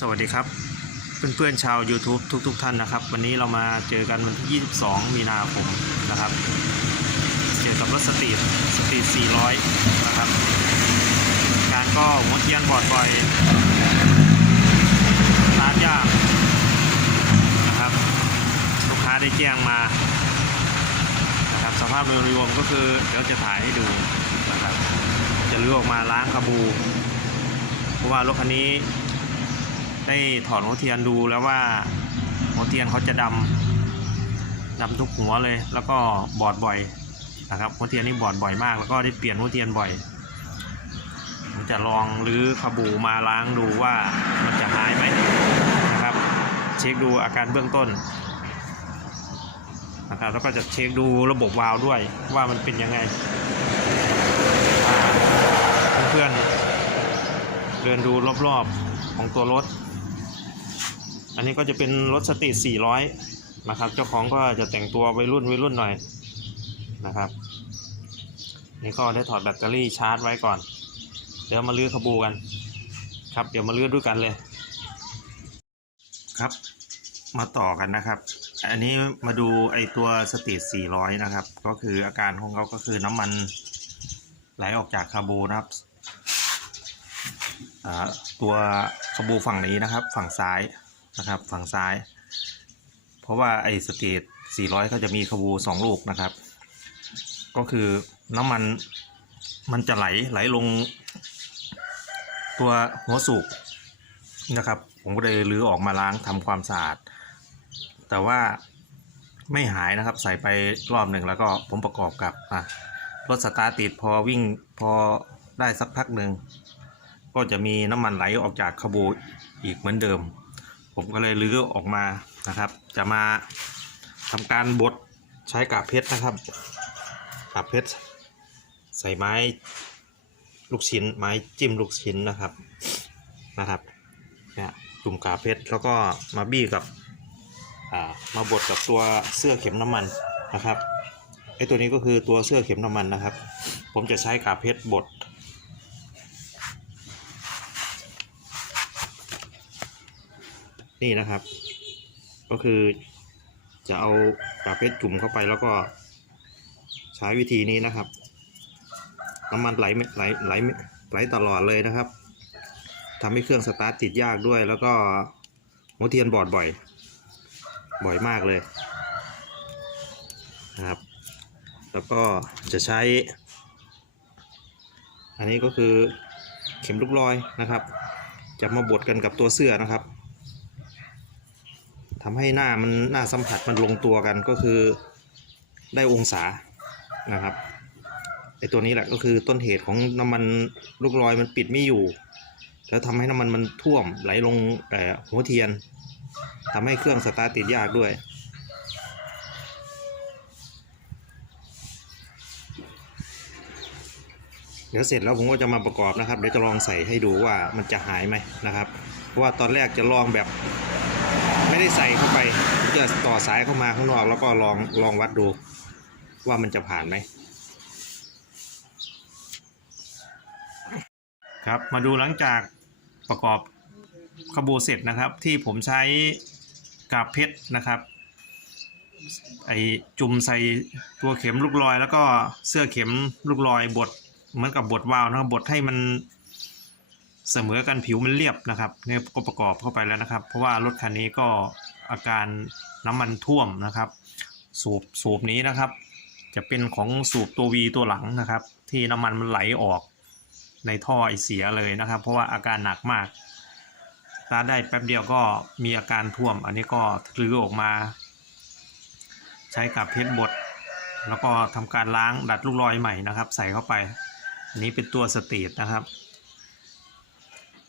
สวัสดีครับ เพื่อนๆชาว YouTube ทุกๆทท่านนะครับ วันนี้เรามาเจอกันวันที่ 22 มีนาคมนะครับ เจอกับรถสตรีทสตรีท400 นะครับ การก็หัวเทียนบอดบ่อยร้านยากนะครับ ลูกค้าได้แจ้งมานะครับสภาพโดยรวมก็คือเดี๋ยวจะถ่ายให้ดูนะครับ จะเลือกออกมาล้างคาบู เพราะว่ารถคันนี้ ได้ถอดหัวเทียนดูแล้วว่าหัวเทียนเขาจะดำดำทุกหัวเลย แล้วก็บอดบ่อยนะครับหัวเทียนนี่บอดบ่อยมาก แล้วก็ได้เปลี่ยนหัวเทียนบ่อยผมจะลองรื้อขบูมาล้างดูว่ามันจะหายไหมนะครับ เช็คดูอาการเบื้องต้นนะครับแล้วก็จะเช็คดูระบบวาล์วด้วยว่ามันเป็นยังไงเพื่อนเดินดูรอบๆของตัวรถ อันนี้ก็จะเป็นรถสตรีท400 นะครับ เจ้าของก็จะแต่งตัววัยรุ่นวัยรุ่นหน่อยนะครับ นี่ก็ได้ถอดแบตเตอรี่ชาร์จไว้ก่อน เดี๋ยวมาลื้อขบูกัน ครับ เดี๋ยวมาลื้อด้วยกันเลย ครับ มาต่อกันนะครับ อันนี้มาดูไอตัวสตรีท400 นะครับ ก็คืออาการของเขาก็คือน้ำมันไหลออกจากคาบูนะครับตัวขบูฝั่งนี้นะครับ ฝั่งซ้าย นะครับ ฝั่งซ้าย เพราะว่าไอ้สตรีท400เขาจะมีขบูสองลูกนะครับ ก็คือน้ำมันมันจะไหลไหลลง ตัวหัวสูบนะครับ ผมก็เลยรื้อออกมาล้างทำความสะอาด แต่ว่าไม่หายนะครับ ใส่ไปรอบหนึ่งแล้วก็ผมประกอบกับรถสตาร์ติดพอวิ่งพอได้สักพักหนึ่งก็จะมีน้ำมันไหลออกจากขบูอีกเหมือนเดิม ผมก็เลยรื้อออกมานะครับ จะมาทำการบดใช้กาบเพชรนะครับกาบเพชรใส่ไม้ลูกชิ้นไม้จิ้มลูกชิ้นนะครับนะครับเนี่ยกลุ่มกาบเพชรแล้วก็มาบี้กับมาบดกับตัวเสื้อเข็มน้ำมันนะครับไอตัวนี้ก็คือตัวเสื้อเข็มน้ำมันนะครับ ผมจะใช้กาบเพชรบด นี่นะครับ ก็คือจะเอากากเพชรจุ่มเข้าไปแล้วก็ใช้วิธีนี้นะครับ น้ำมันไหลไหลไหลไม่ไหลตลอดเลยนะครับทำให้เครื่องสตาร์ทติดยากด้วย แล้วก็หัวเทียนบอดบ่อย บ่อยมากเลยนะครับ แล้วก็จะใช้ อันนี้ก็คือเข็มลูกลอยนะครับ จะมาบดกันกับตัวเสื้อนะครับ ทำให้หน้ามันหน้าสัมผัสมันลงตัวกันก็คือได้องศานะครับไอตัวนี้แหละก็คือต้นเหตุของน้ำมันลูกลอยมันปิดไม่อยู่ แล้วทำให้น้ำมันมันท่วมไหลลงแต่หัวเทียนทำให้เครื่องสตาร์ติดยากด้วยเดี๋ยวเสร็จแล้วผมก็จะมาประกอบนะครับเดี๋ยวจะลองใส่ให้ดูว่ามันจะหายไหมนะครับเพราะว่าตอนแรกจะลองแบบ ได้ใส่เข้าไปจะต่อสายเข้ามาข้างนอกแล้วก็ลองลองวัดดูว่ามันจะผ่านไหมครับมาดูหลังจากประกอบขบูเสร็จนะครับ ที่ผมใช้กาบเพชรนะครับไอจุ่มใส่ตัวเข็มลูกลอย แล้วก็เสื้อเข็มลูกลอยบดเหมือนกับบดวาวนะครับบดให้มัน เสมอกันผิวมันเรียบนะครับเนี่ยก็ประกอบเข้าไปแล้วนะครับ เพราะว่ารถคันนี้ก็อาการน้ำมันท่วมนะครับ สูบสูบนี้นะครับ จะเป็นของสูบตัว V ตัวหลังนะครับ ที่น้ำมันมันไหลออกในท่อไอเสียเลยนะครับ เพราะว่าอาการหนักมากตาได้แป๊บเดียวก็มีอาการท่วม อันนี้ก็รื้อออกมา ใช้กับเพชรบดแล้วก็ทำการล้างดัดลูกลอยใหม่นะครับ ใส่เข้าไป อันนี้เป็นตัวสตรีทนะครับ